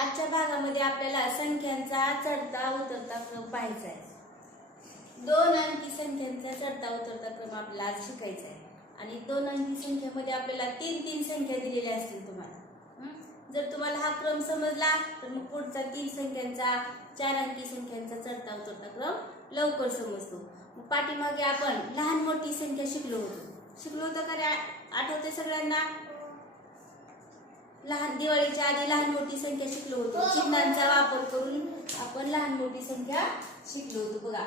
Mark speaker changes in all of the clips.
Speaker 1: आजच्या भागामध्ये आपल्याला संख्यांचा चढता उतरता क्रम पाहायचा आहे. दोन अंकी संख्यांचा चढता उतरता क्रम आपल्याला आज शिकायचा आहे. आणि दोन अंकी संख्येमध्ये आपल्याला तीन तीन संख्या दिलेल्या असतील तुम्हाला. जर तुम्हाला हा क्रम समजला तर मग पुढचा तीन संख्यांचा चार अंकी संख्यांचा चढता उतरता क्रम लवकर समजतो. मग पाठीमागे आपण लहान मोठी संख्या शिकलो होतो. शिकलो होतं का रे? आठवते सगळ्यांना? लहान दिवाळीच्या आधी लहान मोठी संख्या शिकलो होतो. चिन्हांचा वापर करून आपण लहान मोठी संख्या शिकलो होतो. बघा.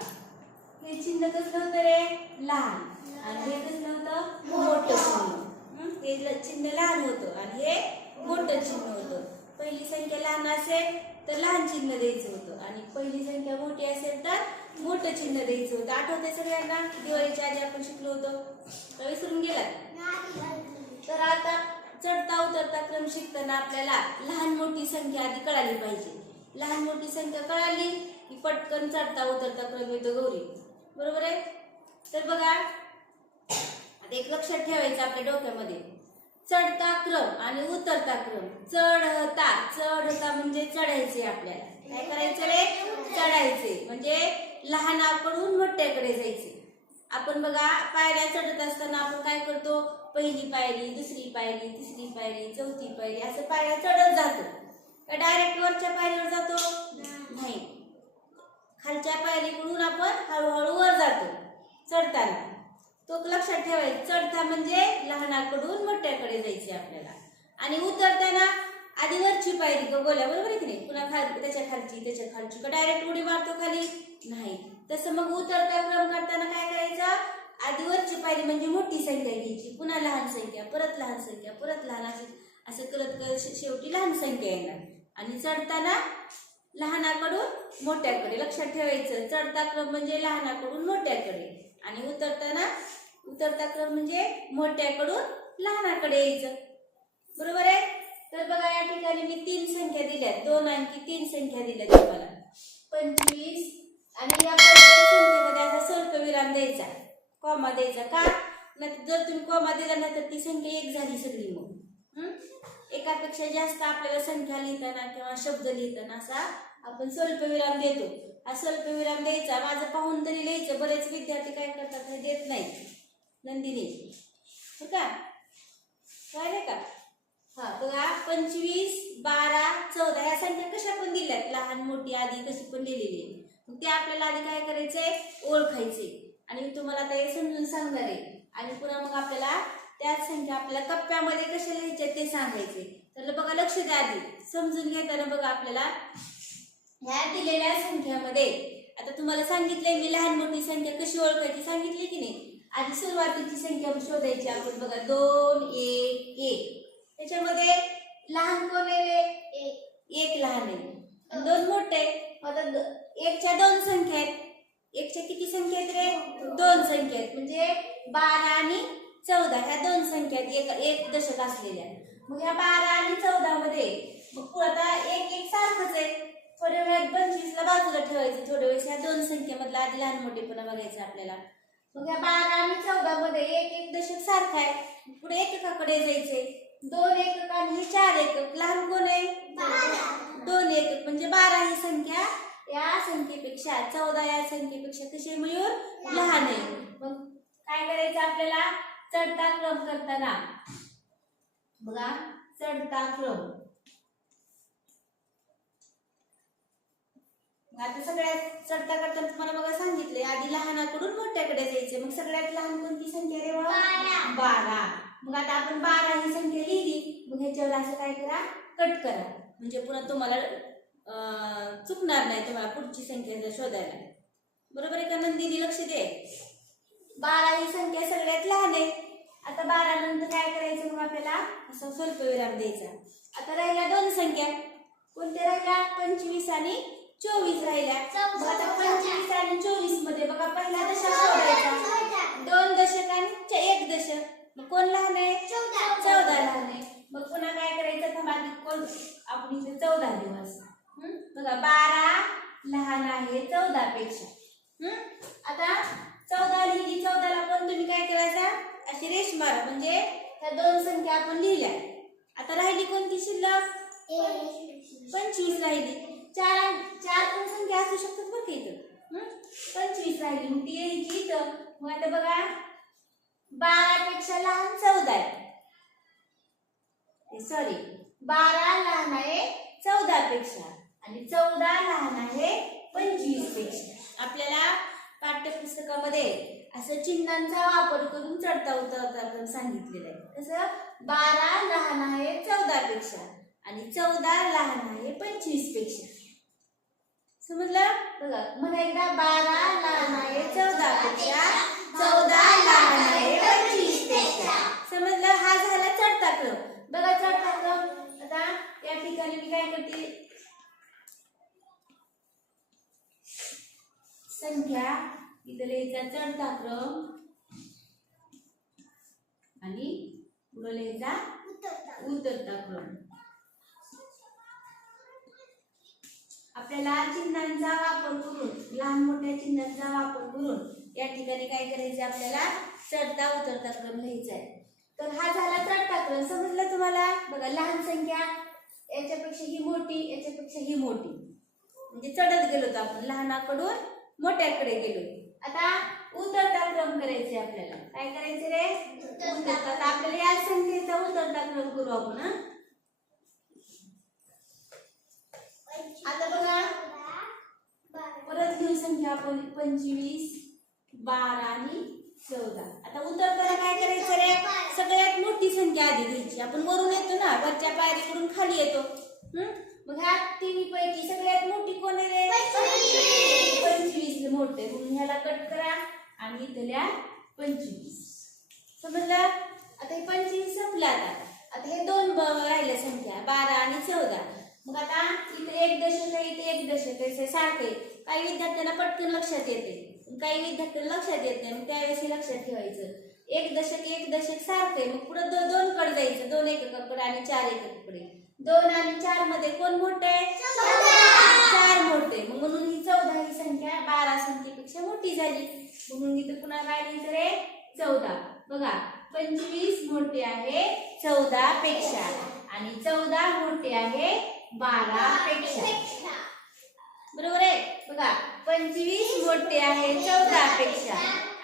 Speaker 1: हे चिन्ह कसलं होतं रे? लहान. आणि हे कसलं होतं? मोठं चिन्ह. हं? हे चिन्ह लहान होतं. आणि हे मोठं चिन्ह होतं. पहिली संख्या लहान असेल तर लहान चिन्ह द्यायचं होतं. आणि पहिली संख्या मोठी असेल तर मोठं चिन्ह द्यायचं होतं. आठवते सगळ्यांना? दिवाळीच्या आधी आपण शिकलो होतो. विसरून गेलात? तर आता चढता उतरता क्रम शिकताना आपल्याला लहान मोठी संख्या आधी कळाली पाहिजे. लहान मोठी संख्या कळाली की पटकन चढता उतरता क्रम येतो गौरी. बरोबर आहे? तर बघा आता एक लक्षात ठेवायचं आपल्या डोक्यामध्ये. चढता क्रम आणि उतरता क्रम. चढता चढता म्हणजे चढायचे आपल्याला. काय करायचं रे? चढायचे. म्हणजे लहानाकडून मोठ्याकडे जायचे. आपण बघा पायऱ्या चढत असताना आपण काय करतो? पहिली पायरी दुसरी पायरी तिसरी पायरी चौथी पायरी असं पायऱ्या चढत जातो. का डायरेक्ट वरच्या पायरीवर जातो? नाही. खालच्या पायरीकडून आपण हळूहळू वर जातो चढताना. तो लक्षात ठेवायचा चढता म्हणजे लहानाकडून मोठ्याकडे जायचे आपल्याला. आणि उतरताना आधी वरची पायरी गोल्या बरोबर आहे की नाही? पुन्हा खाल त्याच्या खालची त्याच्या खालची. का डायरेक्ट उडी मारतो खाली? नाही. तसं मग उतरता क्रम करताना काय करायचं? आधी वरची पायरी म्हणजे मोठी संख्या घ्यायची पुन्हा लहान संख्या परत लहान संख्या परत लहान अशी असं करत करत शेवटी लहान संख्या येणार. आणि चढताना लहानाकडून मोठ्याकडे लक्षात ठेवायचं. चढता क्रम म्हणजे लहानाकडून मोठ्याकडे. आणि उतरताना उतरता क्रम म्हणजे मोठ्याकडून लहानाकडे यायचं. बरोबर आहे? तर बघा या ठिकाणी मी तीन संख्या दिल्या. दोन आणखी तीन संख्या दिल्या तुम्हाला. पंचवीस आणि या प्रत्येक संख्येमध्ये असा स्वल्पविराम द्यायचा. कॉमा द्यायचा का? नाही जर तुम्ही कॉमा दिला नाही तर ती संख्या एक झाली सगळी मग. एकापेक्षा जास्त आपल्याला संख्या लिहिताना किंवा शब्द लिहिताना असा आपण स्वल्पविराम देतो. हा स्वल्पविराम द्यायचा माझं पाहून तरी लिहायचं. बरेच विद्यार्थी काय करतात हे देत नाही नंदिनी. हो का? कळले का? हा बघा पंचवीस बारा चौदा ह्या संख्या कशा पण दिल्यात. लहान मोठी आधी कशी पण लिहिलेली आहे. मग ते आपल्याला आधी काय करायचंय? ओळखायचे आणि तुम्हाला आता हे समजून सांगणार आहे. आणि पुन्हा मग आपल्याला त्याच संख्या आपल्याला कप्प्यामध्ये कशा लिहायच्या ते सांगायचे. तर बघा लक्ष द्या आधी. समजून घेताना बघा आपल्याला ह्या दिलेल्या संख्यामध्ये. आता तुम्हाला सांगितलंय मी लहान मोठी संख्या कशी ओळखायची सांगितली की नाही? आधी सुरुवातीची संख्या शोधायची. आपण बघा दोन एक एक. त्याच्यामध्ये लहान कोण आहे एक लहान आहे. दोन मोठे आता एकच्या दोन संख्या आहेत. एकच्या किती संख्या आहेत रे? दोन संख्या आहेत म्हणजे बारा आणि चौदा ह्या दोन संख्या आहेत एक एक दशक असलेल्या. मग ह्या बारा आणि चौदा मध्ये मग पुढं आता एक एक सारखंच आहे. थोड्या वेळात पंचवीसला बाजूला ठेवायचं थोड्या वेळेस ह्या दोन संख्येमधला आधी लहान मोठेपणा बघायचं आपल्याला. मग ह्या बारा आणि चौदा मध्ये एक एक दशक सारखा आहे. पुढे एककाकडे जायचंय. दोन एकक आणि चार एकक लहान कोण आहे? दोन एकक म्हणजे बारा ही संख्या या संख्येपेक्षा चौदा या संख्येपेक्षा कशी मिळून लहान. आहे. मग काय करायचं आपल्याला? चढता क्रम करताना. बघा चढता क्रम आता सगळ्यात चढता करताना तुम्हाला बघा सांगितले आधी लहानाकडून मोठ्याकडे जायचे मग सगळ्यात लहान कोणती संख्या रे?
Speaker 2: बारा.
Speaker 1: मग आता आपण बारा ही संख्या लिहिली. मग ह्याच्यावर असं काय करा? कट करा. म्हणजे पुन्हा तुम्हाला चुकणार नाही तुम्हाला पुढची संख्या जर शोधायला. बरोबर आहे का नंदिनी? लक्ष दे. बारा ही संख्या सगळ्यात लहान आहे. आता बारा नंतर काय करायचं मग आपल्याला? असं स्वल्प विराम द्यायचा. आता राहिल्या दोन संख्या. कोणत्या राहिल्या? पंचवीस आणि चोवीस राहिल्या. आता पंचवीस आणि चोवीसमध्ये बघा पहिला दशक शोधायचा. दोन दशक आणि एक दशक. मग कोण लहान आहे? चौदा. लहान आहे. मग पुन्हा काय करायचं? थांबा कोण आपण इथे चौदा दिवस? बघा बारा लहान आहे चौदा पेक्षा हं? आता चौदा लिहिली चौदाला पण तुम्ही काय करायचा? अशी रेष मारा म्हणजे ह्या दोन संख्या आपण लिहिल्या. आता राहिली कोणती? शिल्लक? पंचवीस. राहिली. चार चार पण संख्या असू शकतात का इथं? पंचवीस राहिली. मग ती यायची इथं. मग आता बघा बारा पेक्षा लहान चौदा आहे. सॉरी बारा लहान आहे चौदा पेक्षा आणि चौदा लहान आहे पंचवीसपेक्षा आपल्याला पाठ्यपुस्तकामध्ये असं चिन्हांचा वापर करून चढता उतरता सांगितलेलं आहे. कसं बारा लहान आहे चौदा पेक्षा आणि चौदा लहान आहे पंचवीसपेक्षा. समजलं? बघा मला एकदा बारा लहान आहे चौदा पेक्षा चौदा लहान आहे पंचवीसपेक्षा समजलं हा झाला चढता क्रम बघा चढता क्रम आता या ठिकाणी मी काय करते संख्या इथं लिहायचा चढता क्रम आणि पुढं लिहायचा उतरता. क्रम. आपल्याला चिन्हांचा वापर करून लहान मोठ्या चिन्हांचा वापर करून या ठिकाणी काय करायचं आपल्याला? चढता उतरता क्रम लिहायचा आहे. तर हा झाला चढता क्रम. समजलं तुम्हाला? बघा लहान संख्या याच्यापेक्षा ही मोठी याच्यापेक्षा ही मोठी. म्हणजे चढत गेलो होतो आपण लहानाकडून मोठ्याकडे गेलो. आता उतरता क्रम करायचे आपल्याला. काय करायचे रे? उतरता आता आपल्याला या संख्येचा उतरता क्रम करू आपण आता बघा. परत घेऊ संख्या आपण. पंचवीस बारा आणि चौदा. आता उतरताना काय करायचं रे? सगळ्यात मोठी संख्या आधी घ्यायची. आपण वरून येतो ना वरच्या पायरीकडून खाली येतो? मग ह्या तिन्ही पैकी सगळ्यात मोठी कोण आहे रे? मोठे म्हणून ह्याला कट करा आणि इथल्या पंचवीस. समजलं? आता हे पंचवीस संपलं आता. आता हे दोन ब- राहिल्या संख्या बारा आणि चौदा. मग आता इथे एक दशक आहे इथे एक दशक आहे सारखे. आहे काही विद्यार्थ्यांना पटकन लक्षात येते. काही विद्यार्थ्यांना लक्षात येत नाही मग त्यावेळेस हे लक्षात ठेवायचं. एक दशक एक दशक सारखे आहे. मग पुढे दो, दोन कडे जायचं. दोन एककाकडे आणि चार एककाकडे दोन आणि चारमध्ये कोण मोठं आहे चार मोठे मग म्हणून ही चौदा ही संख्या बारा संख्येपेक्षा मोठी झाली. म्हणून इथं पुन्हा काय लिहायचं रे चौदा. बघा पंचवीस मोठे आहे चौदा पेक्षा. आणि चौदा मोठे आहे बारा पेक्षा. बरोबर आहे? बघा पंचवीस मोठे आहे चौदा पेक्षा.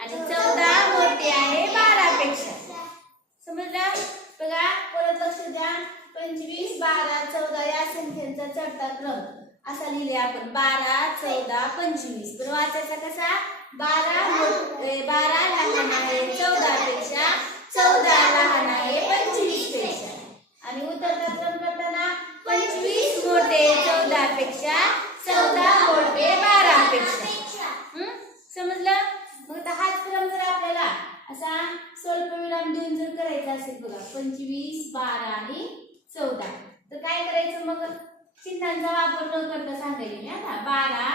Speaker 1: आणि चौदा मोठे आहे बारा पेक्षा. समजलं? बघा परत लक्ष द्या. पंचवीस बारा चौदा या संख्यांचा चढता क्रम. असा लिहिले आपण. बारा चौदा पंचवीस. पण वाचायचा कसा? बारा बारा लहान आहे चौदा पेक्षा चौदा लहान आहे पंचवीसपेक्षा. आणि उतरता क्रम करताना पंचवीस मोठे चौदा पेक्षा चौदा मोठे बारा पेक्षा. समजलं? मग आता हाच क्रम जर आपल्याला असा स्वल्प विराम देऊन जर करायचा असेल बघा पंचवीस बारा आणि चौदा. तर काय करायचं मग? चिन्हांचा वापर न करता सांगायला मी आता. बारा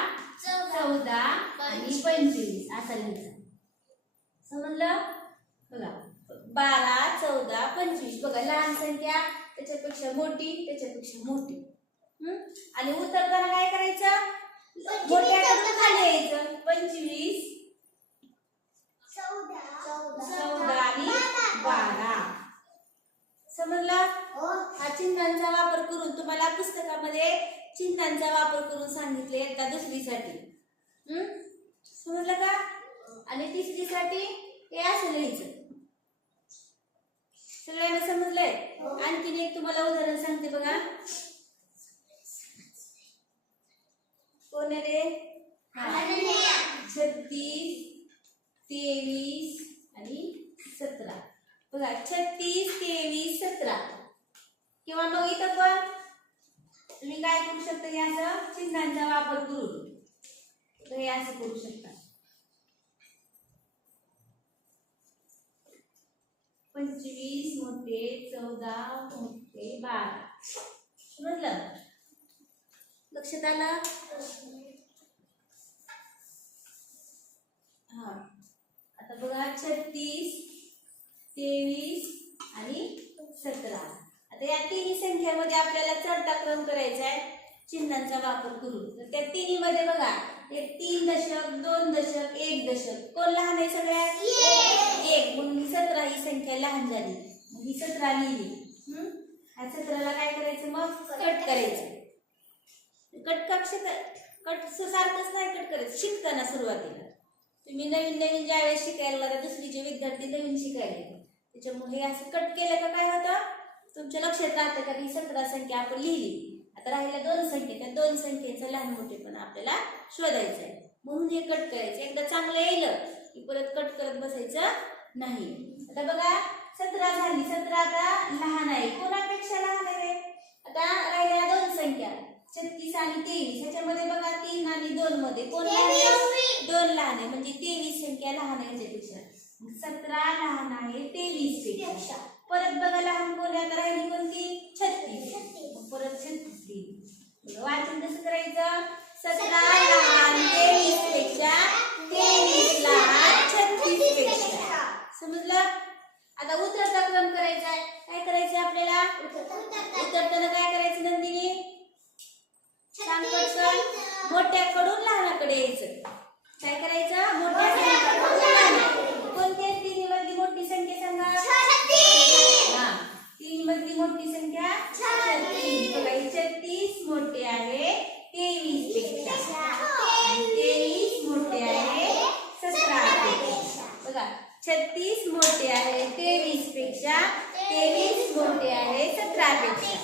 Speaker 1: चौदा आणि पंचवीस. असा लिहायचा. समजलं बघा. बारा चौदा पंचवीस. बघा लहान संख्या त्याच्यापेक्षा मोठी त्याच्यापेक्षा मोठी? आणि उतरताना काय करायचं? मोठ्याकडून खाली यायचं. पंचवीस चौदा आणि बारा. समजलं? हा चिन्हांचा वापर करून तुम्हाला पुस्तकामध्ये चिन्हांचा वापर करून सांगितले आता दुसरीसाठी. हं? समजलं का? आणि तिसरीसाठी हे असं लिहायचं. सगळ्यांना समजलंय? आणखीन एक तुम्हाला उदाहरण सांगते बघा. कोण रे? हा. छत्तीस तेवीस आणि सतरा. बघा छत्तीस तेवीस सतरा. किंवा मग इथं पण तुम्ही काय करू शकता हे चिन्हांचा वापर करून. हे असं करू शकता. पंचवीस मोठे चौदा मोठे बारा. समजलं लक्षात आलं? हा. आता बघा छत्तीस तेवीस आणि सतरा. आता या तिन्ही संख्यामध्ये आपल्याला चढता क्रम करायचा आहे. चिन्हांचा वापर करून. तर त्या तिन्ही मध्ये बघा हे तीन दशक दोन दशक एक दशक. कोण लहान आहे सगळ्यात? एक. म्हणून ही सतरा ही संख्या लहान झाली. मग ही सतरा लिहिली. हम्म? ह्या सतराला काय करायचं मग? कट करायचं. कटकाक्ष कट सारखंच नाही कट करायचं. शिकताना सुरुवातीला. तुम्ही नवीन नवीन ज्यावेळेस शिकायला लागला दुसरीचे विद्यार्थी नवीन शिकायला. त्याच्यामुळे हे असं कट केलं का काय होतं? तुमच्या लक्षात राहतं का की सतरा संख्या आपण लिहिली? आता राहिल्या दोन संख्या त्या दोन संख्येचं लहान मोठेपण आपल्याला शोधायचं आहे म्हणून हे कट करायचं. एकदा चांगलं येईल की परत कट करत बसायचं नाही. आता बघा सतरा झाली. सतरा आता लहान आहे. कोणापेक्षा लहान आहे? आता राहिल्या दोन संख्या. छत्तीस आणि तेवीस. ह्याच्यामध्ये बघा तीन आणि दोन मध्ये कोण लहान आहे? दोन लहान आहे. म्हणजे तेवीस संख्या लहान आहे ह्याच्यापेक्षा. मग सतरा लहान आहे तेवीसपेक्षा परत बघा लहान कोण आता राहिली कोणती? छत्तीस. परत छत्तीस वाचन कसं करायचं? सतरा लहान तेवीसपेक्षा तेवीस लहान छत्तीसपेक्षा. समजलं? आता उतरता क्रम करायचा आहे. काय करायचं आपल्याला? उतरताना काय करायचं नंदिनी? सांग मोठ्याकडून लहानाकडे यायचं. काय करायचं? मोठ्या लहानाकडे. कोणती आहे निवडली मोठी संख्या सांगा हा तीन मधली मोठी संख्या छत्तीस बघा ही छत्तीस मोठे आहे तेवीसपेक्षा आणि तेवीस मोठे आहे सतरा पेक्षा बघा छत्तीस मोठे आहे तेवीसपेक्षा तेवीस मोठे आहे सतरा पेक्षा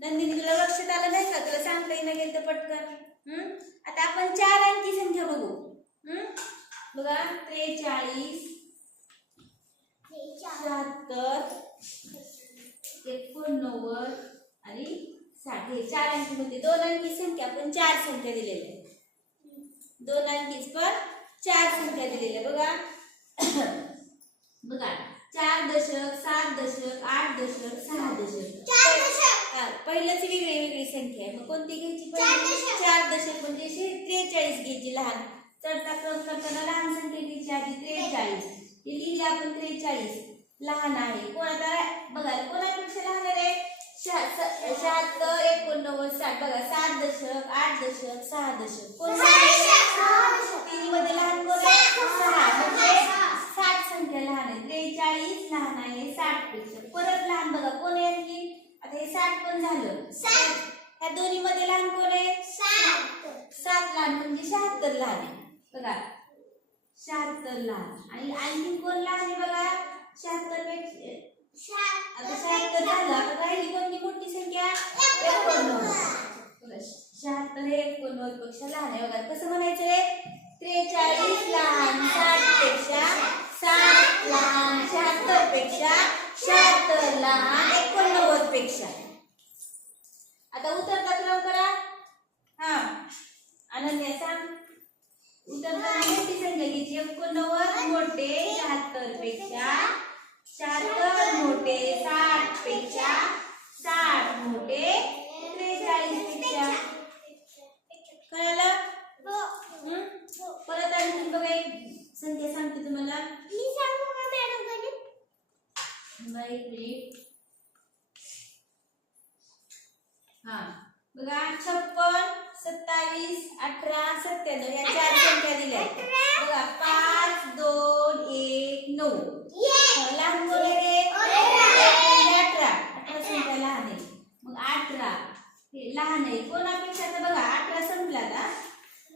Speaker 1: नंदिनी तुला लक्षात आलं नाही का तुला सांगता येईना गेलं तर पटकन हम्म? आता आपण चार अंकी संख्या बघू हम्म? बघा त्रेचाळीस शहात्तर एकोणनव्वद आणि साठ हे चार अंकी मध्ये दोन अंकी संख्या पण चार संख्या दिलेल्या दोन अंकीच पण चार संख्या दिलेल्या. बघा. बघा. चार दशक सात दशक आठ दशक सहा दशक. पहिलंच वेगळी वेगळी संख्या आहे. मग कोणती घ्यायची
Speaker 2: चार दशक.
Speaker 1: म्हणजे त्रेचाळीस घ्यायची लहान. चढता क्रम करताना लहान संख्या घ्यायची आधी त्रेचाळीस. लिहिली आपण त्रेचाळीस. लहान आहे. कोण आता बघा कोणापेक्षा लहान आहे शहात्तर एकोणनव्वद साठ बघा सात दशक आठ दशक सहा दशक कोण तिन्ही मध्ये? लहान कोण? आहे सहा. म्हणजे साठ संख्या लहान आहे. त्रेचाळीस लहान आहे. साठपेक्षा परत लहान बघा कोण आहे आणखी? आता हे साठ पण झालं. ह्या दोन्ही मध्ये लहान कोण आहे? सात लहान म्हणजे शहात्तर लहान आहे. बघा. शहात्तर लहान. आणि आणखी कोण लहान आहे बघा? शहात्तरपेक्षा आता शहात्तर झालं. आता राहिली कोणती? मोठी संख्या? एकोणनव्वद. बघा, शहात्तर हे एकोणनव्वदपेक्षा लहान आहे बघा. कसं म्हणायचं रे? त्रेचाळीस लहान साठपेक्षा साठ लहान शहात्तरपेक्षा शहात्तर लहान एकोणनव्वदपेक्षा आता उतरता क्रम करा हा अनन्या सांग उतरताना मोठी संख्या घ्यायची एकोणनव्वद मोठे शहात्तरपेक्षा शहात्तर मोठे साठपेक्षा साठ मोठे त्रेचाळीसपेक्षा कळालं हं? परत आणखी बघा एक संख्या सांगते तुम्हाला मिनिट हा. बघा छप्पन सत्तावीस अठरा सत्त्याण्णव या चार संख्या दिल्या. बघा पाच दोन एक नऊ. लहान? म्हणजे अठरा! अठरा. संख्या लहान आहे. मग अठरा हे लहान आहे. कोणापेक्षा तर बघा अठरा संपला आता.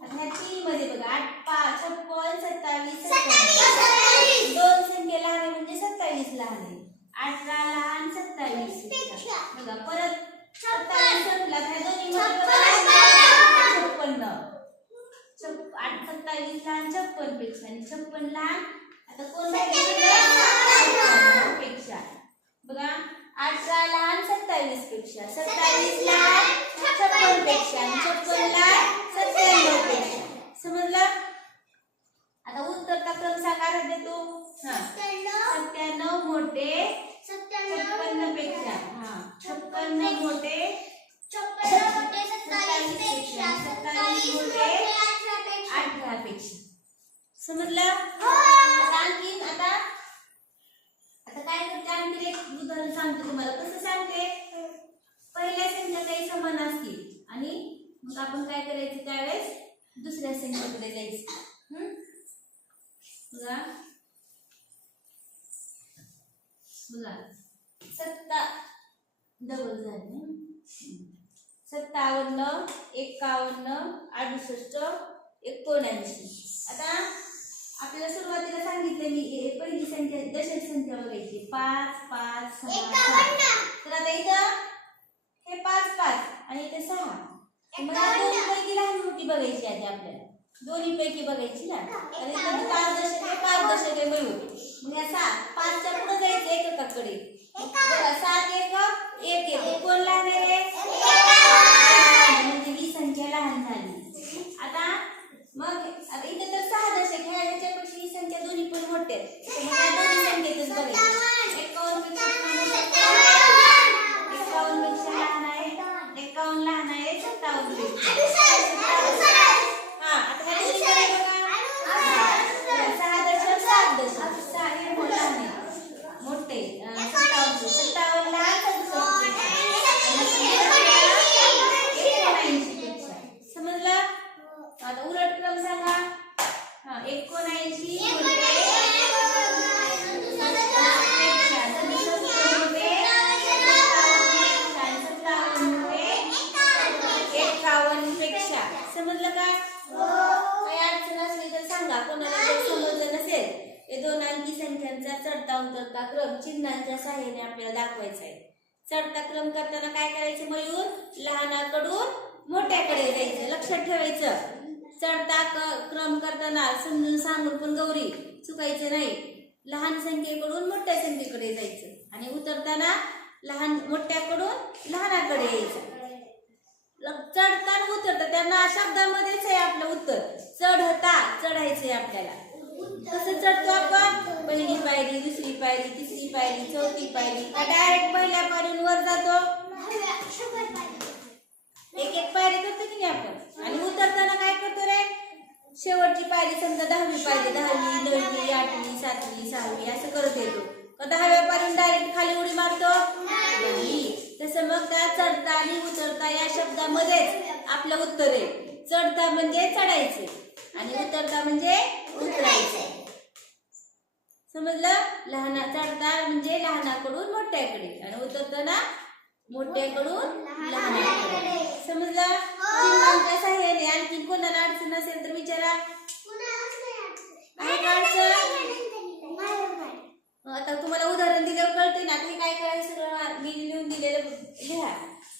Speaker 1: आता ह्या तीन मध्ये बघा आठ पाच छप्पन सत्तावीस सत्तावीस! दोन संख्या लहान आहे म्हणजे सत्तावीस लहान आहे. अठरा लहान सत्तावीस. बघा परत सत्तावीस संपला ह्या दोन्ही छप्पन्न सत्तावीस लहान छप्पनपेक्षा. आणि छप्पन लहान आता कोणपेक्षा. बघा अठरा लहान सत्तावीसपेक्षा. सत्तावीस लहान छप्पनपेक्षा. आणि छप्पन लहान सत्त्याण्णवपेक्षा. समजलं? आता उत्तरचा क्रम सांगा रे तू. हा. सत्त्याण्णव मोठे छप्पन्नपेक्षा हा. छप्पन्न मोठे. अठरा पेक्षा समजलं आता आणखीन आता? आता काय करते? आणखी एक उदाहरण सांगते तुम्हाला. कसं सांगते? पहिल्या संख्या काही समान असतील. आणि मग आपण काय करायचं त्यावेळेस? दुसऱ्या संख्येकडे जायचं. झाले? सत्तावन्न एकावन्न अडुसष्ट एकोणऐंशी. आता आपल्याला सुरुवातीला सांगितलं मी हे पहिली संख्या दशक संख्या बघायची. पाच पाच सहा तर आता इथं हे पाच पाच आणि इथे सहा. मला दोन्ही पैकी लहान मोठी बघायची आधी आपल्याला. दोन्ही पैकी बघायची ना? इथं पाच दशक आहे पाच दशक आहे मग या सात पाचच्या पुढे जायचं एककाकडे बघा सात एक एक एक. कोण लहान आहे म्हणजे ही संख्या लहान झाली. आता मग आता इथे तर सहा दशक ह्या ह्याच्यापेक्षा ही संख्या दोन्ही पण मोठे आहेत. तर दोन्ही संख्येतच बघायचं एकावन्नपेक्षा एकावन्नपेक्षा लहान आहे एकावन्न लहान आहे सत्तावन्नपेक्षा हा आता ह्या दोन्हीकडे बघा सहा दशक सात दशक सहा हे मोठं आहे मोठे अं, सत्तावन्न सत्तावन्न लहान सदुसष्टपेक्षा आणि एकोणऐंशी पेक्षा समजलं आता उलट क्रम सांगा हा एकोणऐंशी पेक्षा सदुसष्ट रुपये सत्तावन्न रुपये एकावन्नपेक्षा समजलं का काही अडचण असली तर सांगा कोणाला जर समजलं नसेल हे दोन अंकी संख्यांचा चढता उतरता क्रम चिन्हांच्या सहाय्याने आपल्याला दाखवायचं आहे. चढता क्रम करताना काय करायचं मयूर? लहानाकडून मोठ्याकडे जायचं. लक्षात ठेवायचं. चढता क्रम करताना समजून सांगून पण गौरी चुकायचं नाही. लहान संख्येकडून मोठ्या संख्येकडे जायचं. आणि उतरताना लहान मोठ्याकडून लहानाकडे यायचं. चढताना चढता उतरता त्यांना शब्दामध्येच आहे आपलं उत्तर. चढता चढायचंय आपल्याला. तसं चढतो आपण. पहिली पायरी दुसरी पायरी तिसरी पायरी चौथी पायरी. का डायरेक्ट पहिल्या पायरीवर वर जातो. एक एक पायरी करतो की नाही आपण? आणि उतरताना काय करतो रे? शेवटची पायरी समजा दहावी पायरी दहावी नववी आठवी सातवी सहावी असं करत येतो. का दहाव्या पायरी डायरेक्ट खाली उडी मारतो? नाही. तसं मग त्या चढता आणि उतरता या शब्दामध्येच आपलं उत्तर आहे. चढता म्हणजे चढायचे. आणि उतरता म्हणजे उतरायचे. समजलं? लहाना चढता म्हणजे लहानाकडून मोठ्याकडे. आणि उतरताना मोठ्याकडून लहानाकडे. समजलं? चिन्हांच्या सहाय्याने आणखी कोणाला अडचण असेल तर विचारा. आता तुम्हाला उदाहरण दिल्यावर कळते ना हे काय करायचं सगळं? मी लिहून दिलेलं लिहा.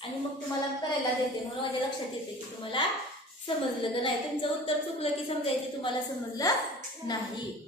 Speaker 1: आणि मग तुम्हाला करायला देते. म्हणून माझ्या लक्षात येते की तुम्हाला समजलं का नाही. तुमचं उत्तर चुकलं की समजायचं तुम्हाला समजलं नाही.